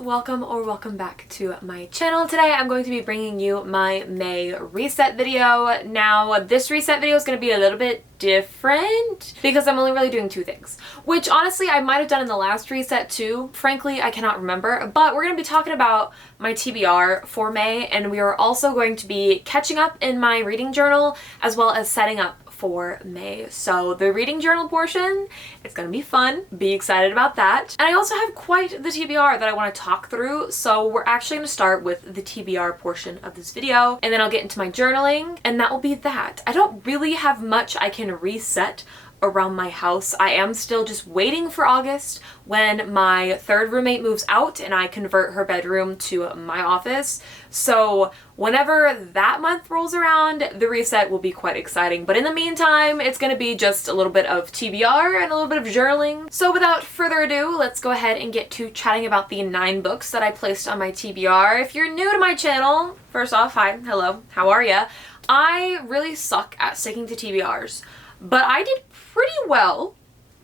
welcome back to my channel. Today I'm going to be bringing you my May reset video. Now this reset video is going to be a little bit different because I'm only really doing two things, which honestly I might have done in the last reset too. Frankly, I cannot remember, but we're going to be talking about my TBR for May, and we are also going to be catching up in my reading journal as well as setting up for May. So the reading journal portion, it's gonna be fun. Be excited about that. And I also have quite the TBR that I want to talk through, so we're actually going to start with the TBR portion of this video, and then I'll get into my journaling, and that will be that. I don't really have much I can reset around my house. I am still just waiting for August when my third roommate moves out and I convert her bedroom to my office. So whenever that month rolls around, the reset will be quite exciting. But in the meantime, it's going to be just a little bit of TBR and a little bit of journaling. So without further ado, let's go ahead and get to chatting about the 9 books that I placed on my TBR. If you're new to my channel, first off, hi, hello, how are ya? I really suck at sticking to TBRs, but I did pretty well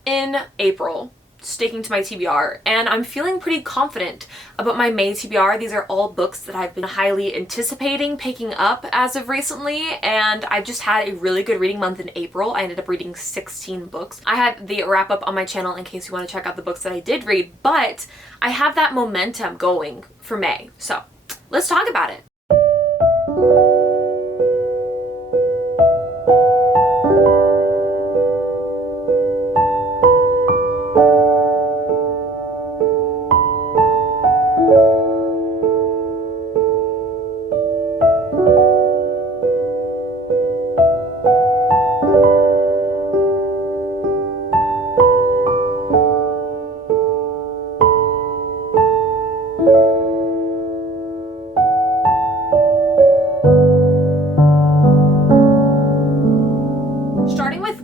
in April sticking to my TBR, and I'm feeling pretty confident about my May TBR. These are all books that I've been highly anticipating picking up as of recently, and I've just had a really good reading month in April. I ended up reading 16 books. I had the wrap up on my channel in case you want to check out the books that I did read, but I have that momentum going for May. So let's talk about it.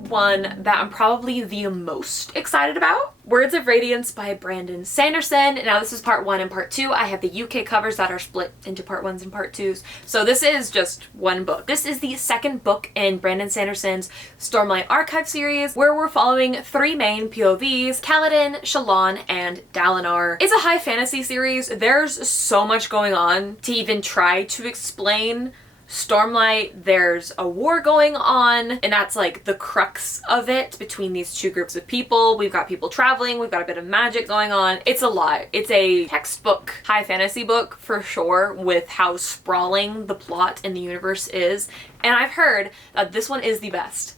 One that I'm probably the most excited about, Words of Radiance by Brandon Sanderson. Now this is part 1 and part 2. I have the UK covers that are split into part 1s and part 2s. So this is just one book. This is the second book in Brandon Sanderson's Stormlight Archive series, where we're following 3 main POVs, Kaladin, Shallan, and Dalinar. It's a high fantasy series. There's so much going on to even try to explain Stormlight. There's a war going on, and that's like the crux of it between these two groups of people. We've got people traveling, we've got a bit of magic going on. It's a lot. It's a textbook high fantasy book for sure, with how sprawling the plot in the universe is, and I've heard that this one is the best.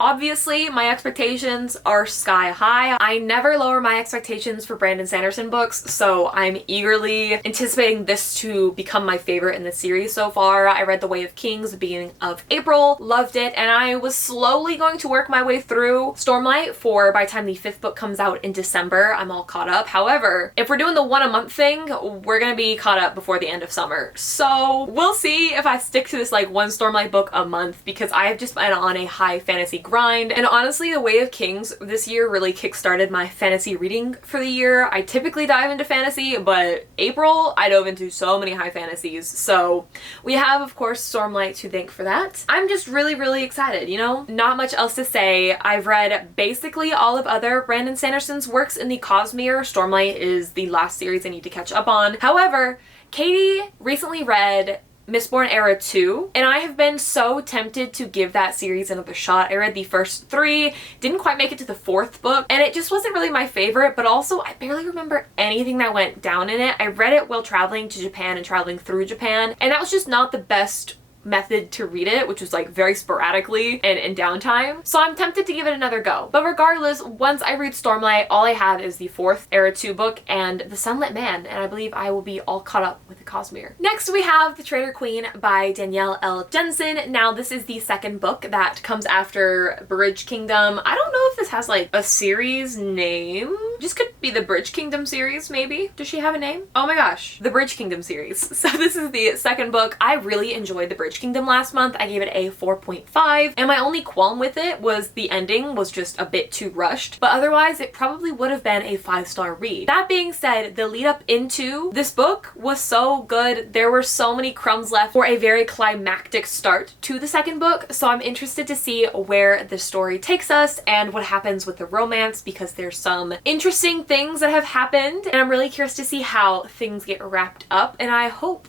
Obviously, my expectations are sky high. I never lower my expectations for Brandon Sanderson books, so I'm eagerly anticipating this to become my favorite in the series so far. I read The Way of Kings at the beginning of April, loved it, and I was slowly going to work my way through Stormlight for by the time the 5th book comes out in December, I'm all caught up. However, if we're doing the 1 a month thing, we're gonna be caught up before the end of summer. So we'll see if I stick to this like 1 Stormlight book a month, because I have just been on a high fantasy grind, and honestly The Way of Kings this year really kickstarted my fantasy reading for the year. I typically dive into fantasy, but April I dove into so many high fantasies, so we have of course Stormlight to thank for that. I'm just really excited, you know? Not much else to say. I've read basically all of other Brandon Sanderson's works in the Cosmere. Stormlight is the last series I need to catch up on. However, Katie recently read Mistborn Era 2, and I have been so tempted to give that series another shot. I read the first 3, didn't quite make it to the 4th book, and it just wasn't really my favorite, but also I barely remember anything that went down in it. I read it while traveling to Japan and traveling through Japan, and that was just not the best method to read it, which was like very sporadically and in downtime. So I'm tempted to give it another go. But regardless, once I read Stormlight, all I have is the 4th Era 2 book and The Sunlit Man, and I believe I will be all caught up with the Cosmere. Next we have The Traitor Queen by Danielle L. Jensen. Now this is the 2nd book that comes after Bridge Kingdom. I don't know if this has like a series name. Just could be the Bridge Kingdom series maybe. Does she have a name? Oh my gosh, the Bridge Kingdom series. So this is the 2nd book. I really enjoyed the Bridge Kingdom last month. I gave it a 4.5, and my only qualm with it was the ending was just a bit too rushed, but otherwise it probably would have been a 5-star read. That being said, the lead up into this book was so good. There were so many crumbs left for a very climactic start to the 2nd book, so I'm interested to see where the story takes us and what happens with the romance, because there's some intrigue interesting things that have happened, and I'm really curious to see how things get wrapped up, and I hope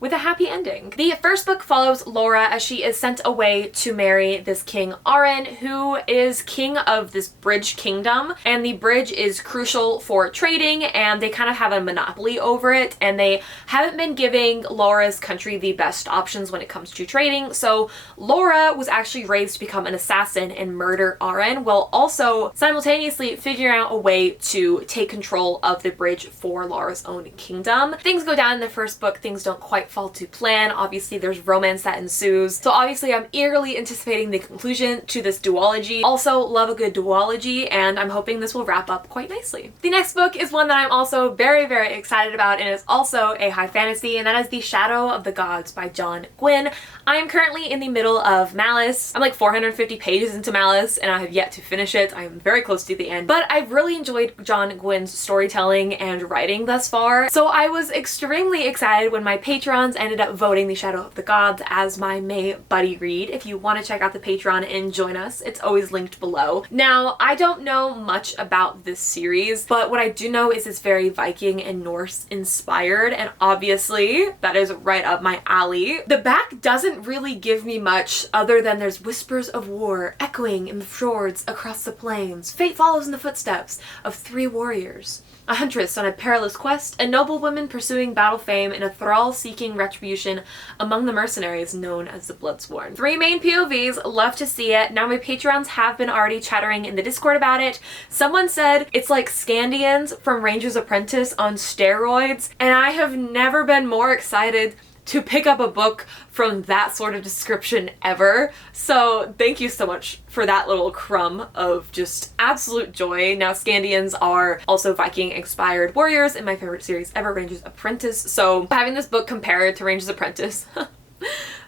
with a happy ending. The first book follows Laura as she is sent away to marry this King Aren, who is king of this bridge kingdom, and the bridge is crucial for trading, and they kind of have a monopoly over it, and they haven't been giving Laura's country the best options when it comes to trading. So Laura was actually raised to become an assassin and murder Aren, while also simultaneously figuring out a way to take control of the bridge for Laura's own kingdom. Things go down in the first book, things don't quite fall to plan. Obviously there's romance that ensues. So obviously I'm eagerly anticipating the conclusion to this duology. Also love a good duology, and I'm hoping this will wrap up quite nicely. The next book is one that I'm also very, very excited about, and is also a high fantasy, and that is The Shadow of the Gods by John Gwynne. I am currently in the middle of Malice. I'm like 450 pages into Malice, and I have yet to finish it. I am very close to the end, but I've really enjoyed John Gwynne's storytelling and writing thus far. So I was extremely excited when my Patreon ended up voting The Shadow of the Gods as my May buddy read. If you want to check out the Patreon and join us, it's always linked below. Now, I don't know much about this series, but what I do know is it's very Viking and Norse inspired, and obviously that is right up my alley. The back doesn't really give me much other than there's whispers of war echoing in the fjords across the plains. Fate follows in the footsteps of 3 warriors. A huntress on a perilous quest, a noblewoman pursuing battle fame, and a thrall seeking retribution among the mercenaries known as the Bloodsworn. 3 main POVs, love to see it. Now my Patreons have been already chattering in the Discord about it. Someone said it's like Scandians from Ranger's Apprentice on steroids, and I have never been more excited to pick up a book from that sort of description ever. So thank you so much for that little crumb of just absolute joy. Now Scandians are also Viking inspired warriors in my favorite series ever, Ranger's Apprentice. So having this book compared to Ranger's Apprentice,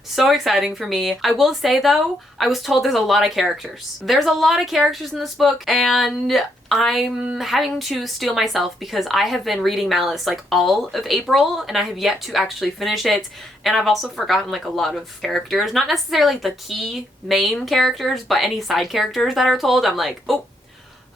so exciting for me. I will say though, I was told there's a lot of characters. There's a lot of characters in this book, and I'm having to steel myself because I have been reading Malice like all of April, and I have yet to actually finish it, and I've also forgotten like a lot of characters. Not necessarily the key main characters, but any side characters that are told, I'm like, oh,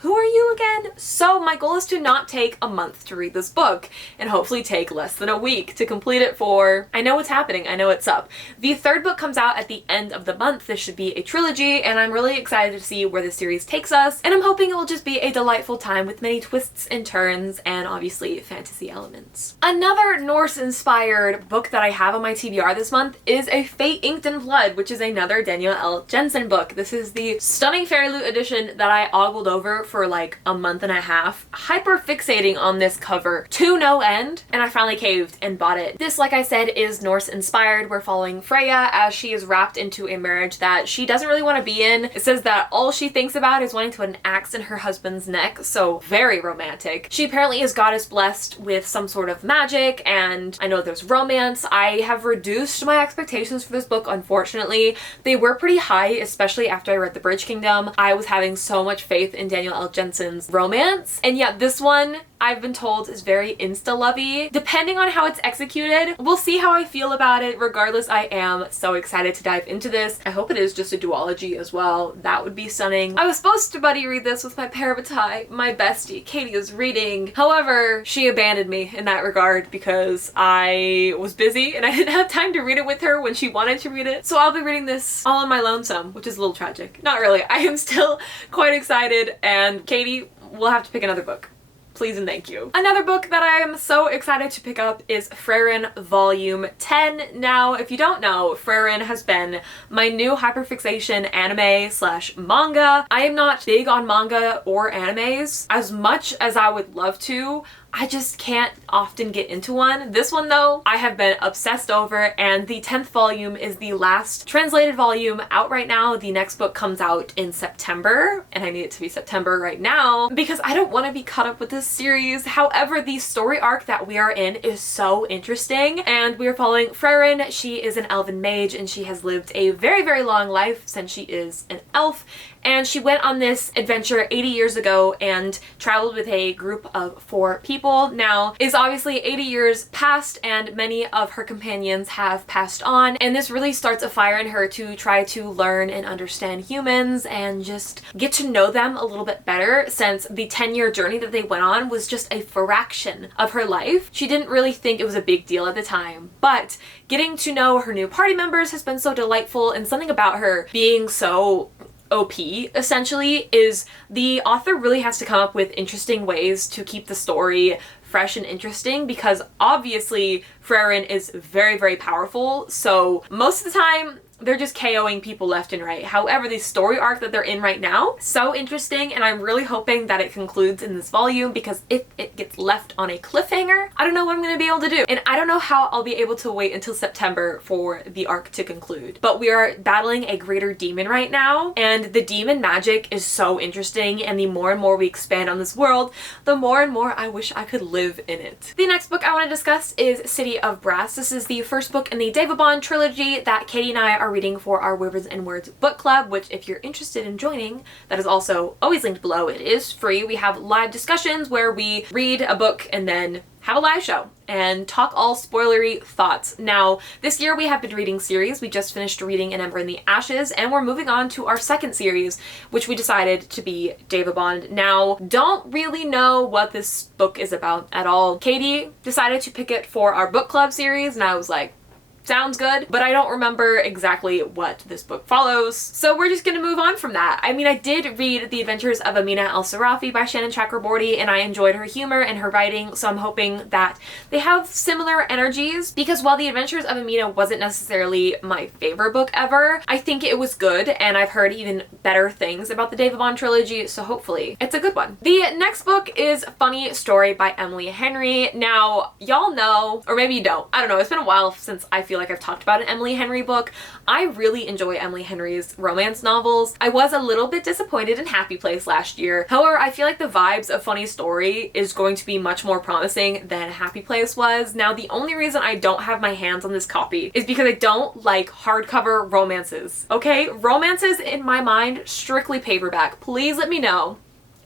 who are you again? So my goal is to not take a month to read this book, and hopefully take less than a week to complete it for, I know what's happening, I know it's up. The third book comes out at the end of the month. This should be a trilogy, and I'm really excited to see where this series takes us, and I'm hoping it will just be a delightful time with many twists and turns, and obviously fantasy elements. Another Norse-inspired book that I have on my TBR this month is A Fate Inked in Blood, which is another Danielle L. Jensen book. This is the stunning Fairy Loot edition that I ogled over for like a month and a half, hyper fixating on this cover to no end, and I finally caved and bought it. This, like I said, is Norse inspired. We're following Freya as she is wrapped into a marriage that she doesn't really want to be in. It says that all she thinks about is wanting to put an axe in her husband's neck, so very romantic. She apparently is goddess blessed with some sort of magic, and I know there's romance. I have reduced my expectations for this book, unfortunately. They were pretty high, especially after I read The Bridge Kingdom. I was having so much faith in Danielle L. Jensen's romance, and yet this one I've been told is very insta-lovey. Depending on how it's executed, we'll see how I feel about it. Regardless, I am so excited to dive into this. I hope it is just a duology as well. That would be stunning. I was supposed to buddy read this with my parabatai, my bestie. Katie is reading. However, she abandoned me in that regard because I was busy and I didn't have time to read it with her when she wanted to read it. So I'll be reading this all on my lonesome, which is a little tragic. Not really. I am still quite excited, and Katie will have to pick another book. Please and thank you. Another book that I am so excited to pick up is Frieren Volume 10. Now, if you don't know, Frieren has been my new hyperfixation anime slash manga. I am not big on manga or animes. As much as I would love to, I just can't often get into one. This one though, I have been obsessed over, and the 10th volume is the last translated volume out right now. The next book comes out in September, and I need it to be September right now because I don't want to be caught up with this series. However, the story arc that we are in is so interesting, and we are following Frieren. She is an elven mage, and she has lived a very, very long life since she is an elf. and she went on this adventure 80 years ago and traveled with a group of 4 people. Now, it is obviously 80 years past and many of her companions have passed on, and this really starts a fire in her to try to learn and understand humans and just get to know them a little bit better, since the 10-year journey that they went on was just a fraction of her life. She didn't really think it was a big deal at the time, but getting to know her new party members has been so delightful, and something about her being so OP, essentially, is the author really has to come up with interesting ways to keep the story fresh and interesting, because obviously Freyrin is very, very powerful, so most of the time they're just KOing people left and right. However, the story arc that they're in right now, so interesting, and I'm really hoping that it concludes in this volume, because if it gets left on a cliffhanger, I don't know what I'm gonna be able to do. And I don't know how I'll be able to wait until September for the arc to conclude. But we are battling a greater demon right now, and the demon magic is so interesting, and the more and more we expand on this world, the more and more I wish I could live in it. The next book I want to discuss is City of Brass. This is the first book in the Daevabon trilogy that Katie and I are reading for our Rivers and Words book club, which if you're interested in joining, that is also always linked below. It is free. We have live discussions where we read a book and then have a live show and talk all spoilery thoughts. Now, this year we have been reading series. We just finished reading An Ember in the Ashes, and we're moving on to our second series, which we decided to be Daevabon. Now, don't really know what this book is about at all. Katie decided to pick it for our book club series, and I was like, sounds good, but I don't remember exactly what this book follows, so we're just gonna move on from that. I mean, I did read The Adventures of Amina El-Sarafi by Shannon Chakraborty, and I enjoyed her humor and her writing, so I'm hoping that they have similar energies, because while The Adventures of Amina wasn't necessarily my favorite book ever, I think it was good, and I've heard even better things about the Daevabon trilogy, so hopefully it's a good one. The next book is Funny Story by Emily Henry. Now, y'all know, or maybe you don't, I don't know, it's been a while since I feel like I've talked about an Emily Henry book. I really enjoy Emily Henry's romance novels. I was a little bit disappointed in Happy Place last year. However, I feel like the vibes of Funny Story is going to be much more promising than Happy Place was. Now, the only reason I don't have my hands on this copy is because I don't like hardcover romances, okay? Romances in my mind, strictly paperback. Please let me know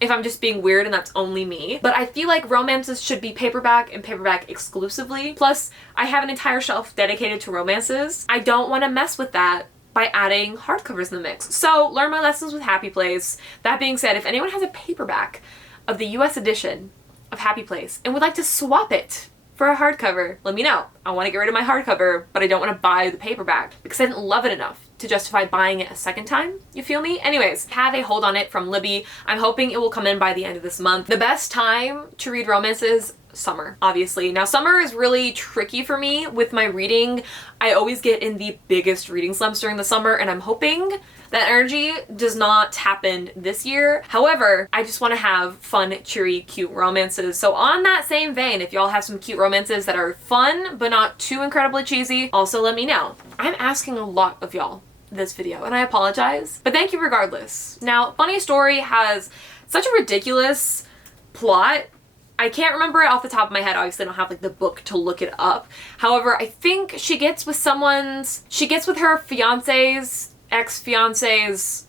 if I'm just being weird and that's only me. But I feel like romances should be paperback and paperback exclusively. Plus, I have an entire shelf dedicated to romances. I don't want to mess with that by adding hardcovers in the mix. So learn my lessons with Happy Place. That being said, if anyone has a paperback of the US edition of Happy Place and would like to swap it for a hardcover, let me know. I want to get rid of my hardcover, but I don't want to buy the paperback because I didn't love it enough to justify buying it a second time, you feel me? Anyways, have a hold on it from Libby. I'm hoping it will come in by the end of this month. The best time to read romances, summer, obviously. Now, summer is really tricky for me with my reading. I always get in the biggest reading slumps during the summer, and I'm hoping that energy does not happen this year. However, I just want to have fun, cheery, cute romances. So on that same vein, if y'all have some cute romances that are fun but not too incredibly cheesy, also let me know. I'm asking a lot of y'all this video, and I apologize, but thank you regardless. Now, Funny Story has such a ridiculous plot. I can't remember it off the top of my head. Obviously, I don't have like the book to look it up. However, I think she gets with her fiance's ex-fiance's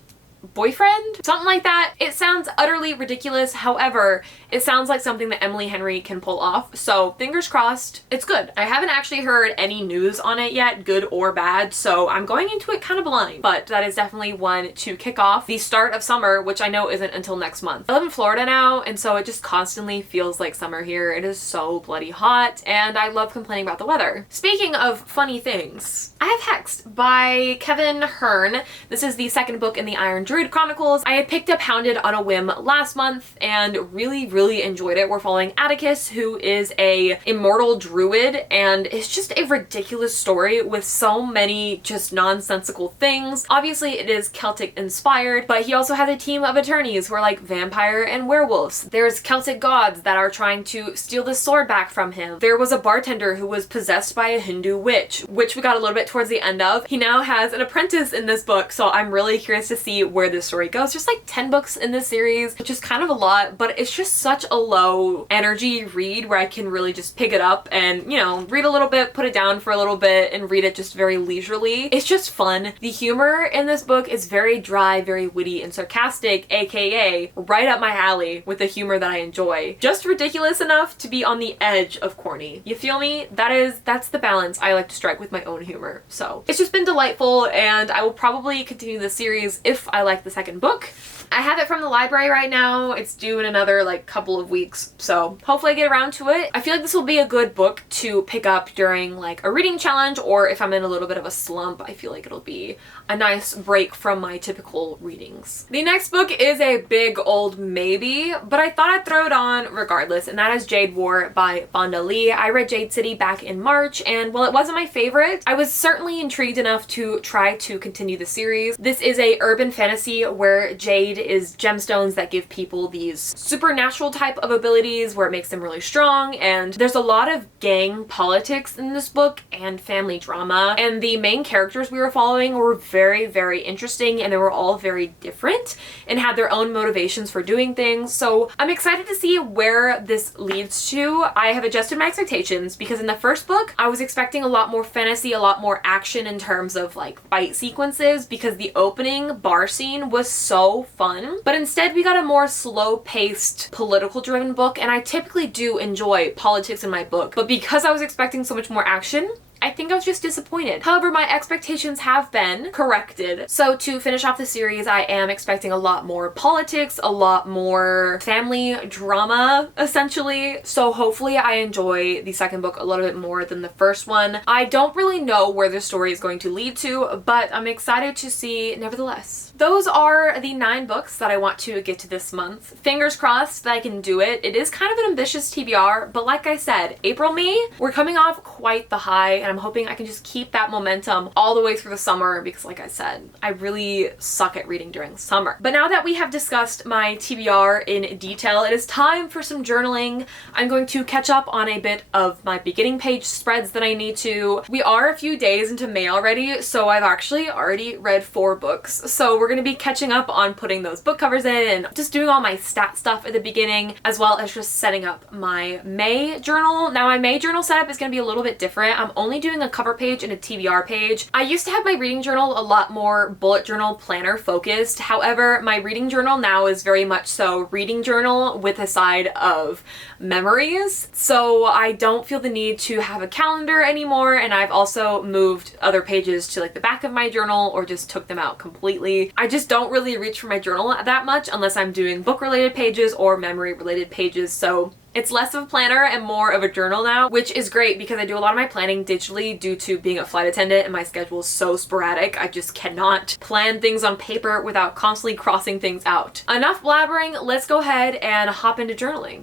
boyfriend? Something like that. It sounds utterly ridiculous. However, it sounds like something that Emily Henry can pull off. So fingers crossed, it's good. I haven't actually heard any news on it yet, good or bad, so I'm going into it kind of blind. But that is definitely one to kick off the start of summer, which I know isn't until next month. I live in Florida now, and so it just constantly feels like summer here. It is so bloody hot, and I love complaining about the weather. Speaking of funny things, I have Hexed by Kevin Hearn. This is the second book in the Iron Druid Chronicles. I had picked up Hounded on a whim last month and really enjoyed it. We're following Atticus, who is a immortal druid, and it's just a ridiculous story with so many just nonsensical things. Obviously, it is Celtic inspired, but he also has a team of attorneys who are like vampire and werewolves. There's Celtic gods that are trying to steal the sword back from him. There was a bartender who was possessed by a Hindu witch, which we got a little bit towards the end of. He now has an apprentice in this book, so I'm really curious to see where this story goes. There's like 10 books in this series, which is kind of a lot, but it's just so such a low energy read where I can really just pick it up and, you know, read a little bit, put it down for a little bit, and read it just very leisurely. It's just fun. The humor in this book is very dry, very witty, and sarcastic, aka right up my alley with the humor that I enjoy. Just ridiculous enough to be on the edge of corny. You feel me? That's the balance I like to strike with my own humor. So it's just been delightful, and I will probably continue the series if I like the second book. I have it from the library right now. It's due in another like couple of weeks, so hopefully I get around to it. I feel like this will be a good book to pick up during like a reading challenge, or if I'm in a little bit of a slump, I feel like it'll be a nice break from my typical readings. The next book is a big old maybe, but I thought I'd throw it on regardless, and that is Jade War by Vonda Lee. I read Jade City back in March, and while it wasn't my favorite, I was certainly intrigued enough to try to continue the series. This is a urban fantasy where Jade is gemstones that give people these supernatural type of abilities where it makes them really strong, and there's a lot of gang politics in this book and family drama, and the main characters we were following were very, very interesting, and they were all very different and had their own motivations for doing things. So I'm excited to see where this leads to. I have adjusted my expectations because in the first book I was expecting a lot more fantasy, a lot more action in terms of like fight sequences, because the opening bar scene was so fun. But instead we got a more slow-paced, political-driven book, and I typically do enjoy politics in my book, but because I was expecting so much more action, I think I was just disappointed. However, my expectations have been corrected. So to finish off the series, I am expecting a lot more politics, a lot more family drama, essentially. So hopefully I enjoy the second book a little bit more than the first one. I don't really know where the story is going to lead to, but I'm excited to see nevertheless. Those are the 9 books that I want to get to this month. Fingers crossed that I can do it. It is kind of an ambitious TBR, but like I said, April, May, we're coming off quite the high, and I'm hoping I can just keep that momentum all the way through the summer because like I said, I really suck at reading during summer. But now that we have discussed my TBR in detail, it is time for some journaling. I'm going to catch up on a bit of my beginning page spreads that I need to. We are a few days into May already, so I've actually already read 4 books. So we're going to be catching up on putting those book covers in and just doing all my stat stuff at the beginning, as well as just setting up my May journal. Now my May journal setup is going to be a little bit different. I'm only doing a cover page and a TBR page. I used to have my reading journal a lot more bullet journal planner focused. However, my reading journal now is very much so reading journal with a side of memories. So I don't feel the need to have a calendar anymore, and I've also moved other pages to like the back of my journal or just took them out completely. I just don't really reach for my journal that much unless I'm doing book related pages or memory related pages. So it's less of a planner and more of a journal now, which is great because I do a lot of my planning digitally due to being a flight attendant and my schedule is so sporadic. I just cannot plan things on paper without constantly crossing things out. Enough blabbering, let's go ahead and hop into journaling.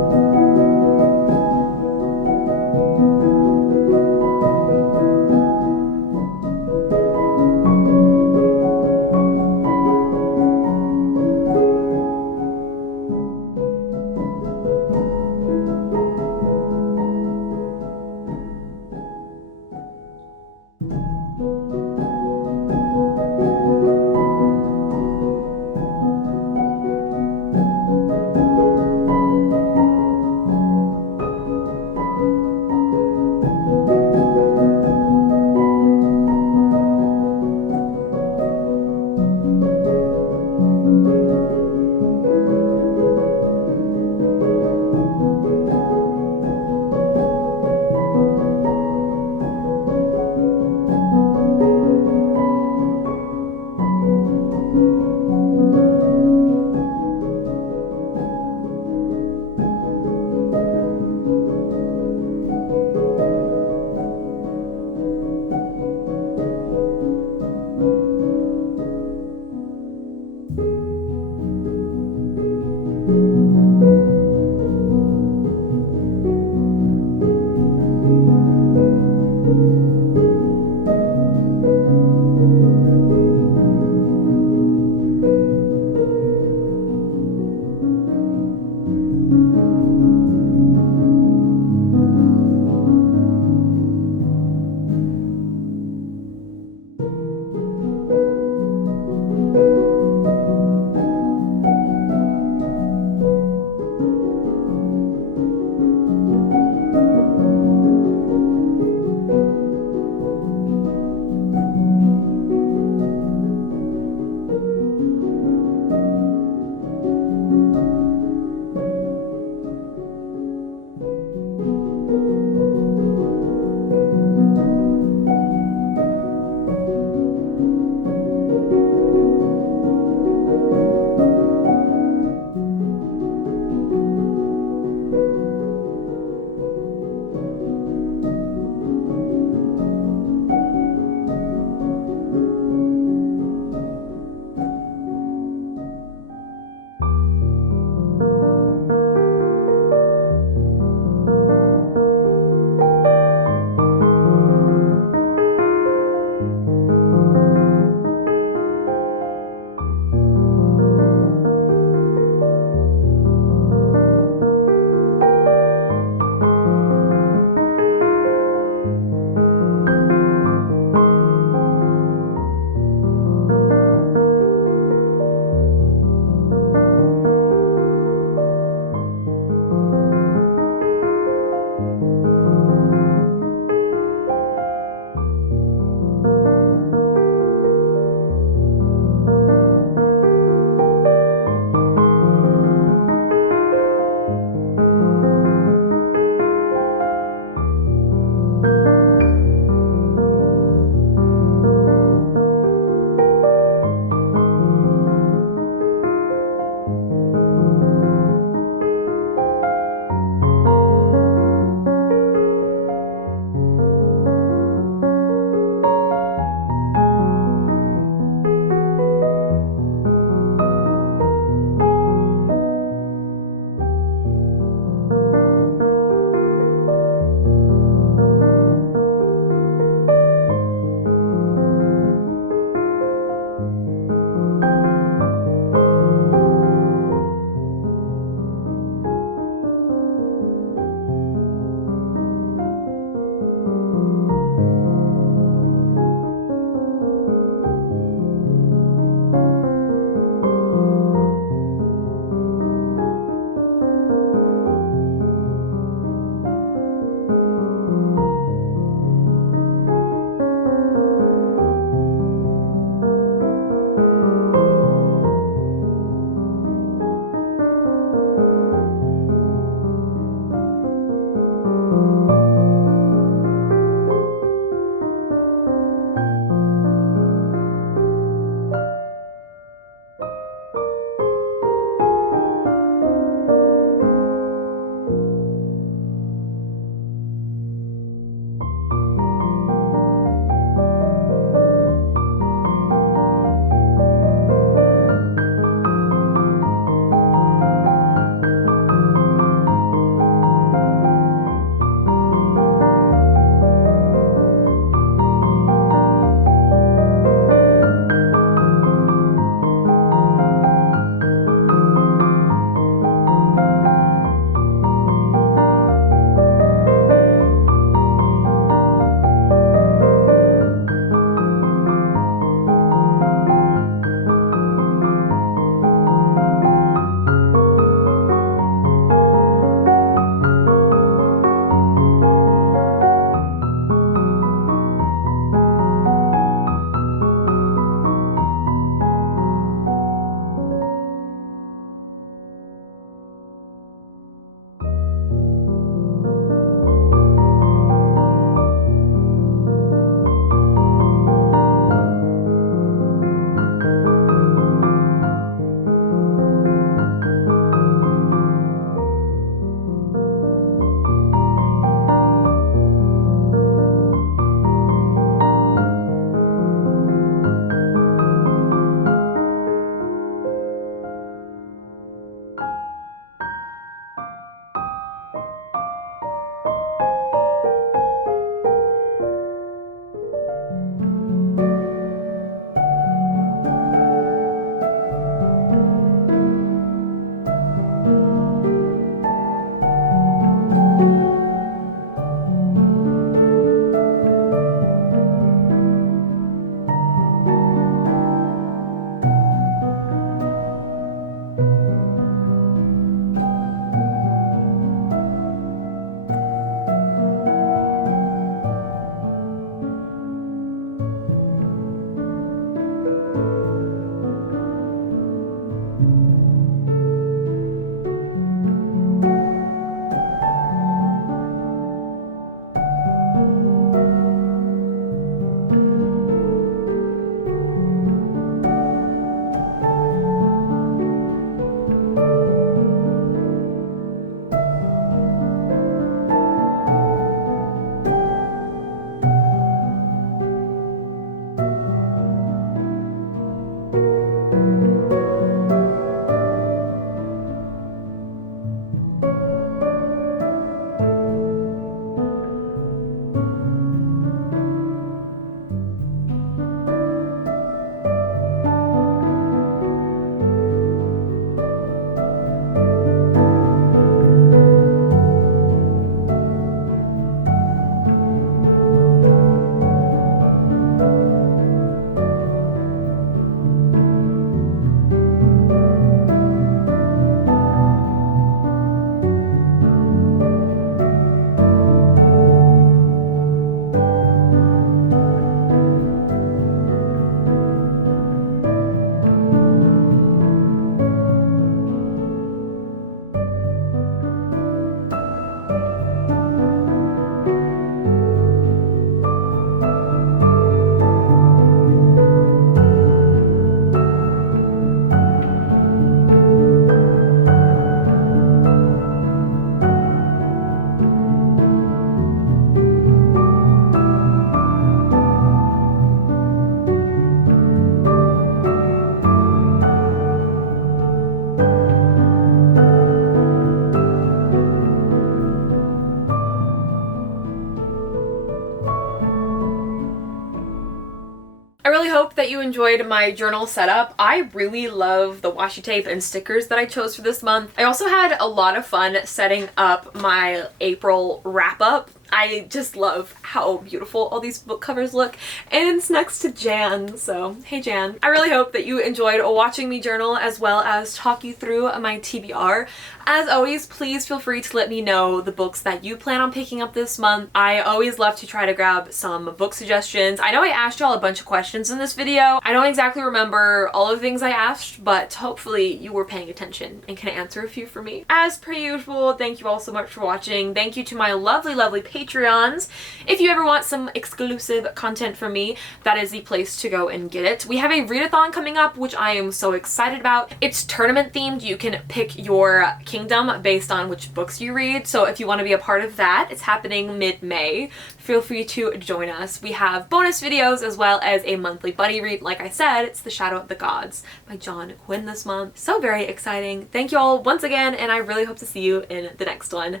really hope that you enjoyed my journal setup. I really love the washi tape and stickers that I chose for this month. I also had a lot of fun setting up my April wrap-up. I just love how beautiful all these book covers look, and it's next to Jan, so hey Jan. I really hope that you enjoyed watching me journal as well as talk you through my TBR. As always, please feel free to let me know the books that you plan on picking up this month. I always love to try to grab some book suggestions. I know I asked y'all a bunch of questions in this video. I don't exactly remember all of the things I asked, but hopefully you were paying attention and can answer a few for me. As per usual, thank you all so much for watching. Thank you to my lovely Patreons. If you ever want some exclusive content from me, that is the place to go and get it. We have a read-a-thon coming up, which I am so excited about. It's tournament themed. You can pick your kingdom based on which books you read. So if you want to be a part of that, it's happening mid-May. Feel free to join us. We have bonus videos as well as a monthly buddy read. Like I said, it's The Shadow of the Gods by John Quinn this month. So very exciting. Thank you all once again, and I really hope to see you in the next one.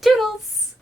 Toodles!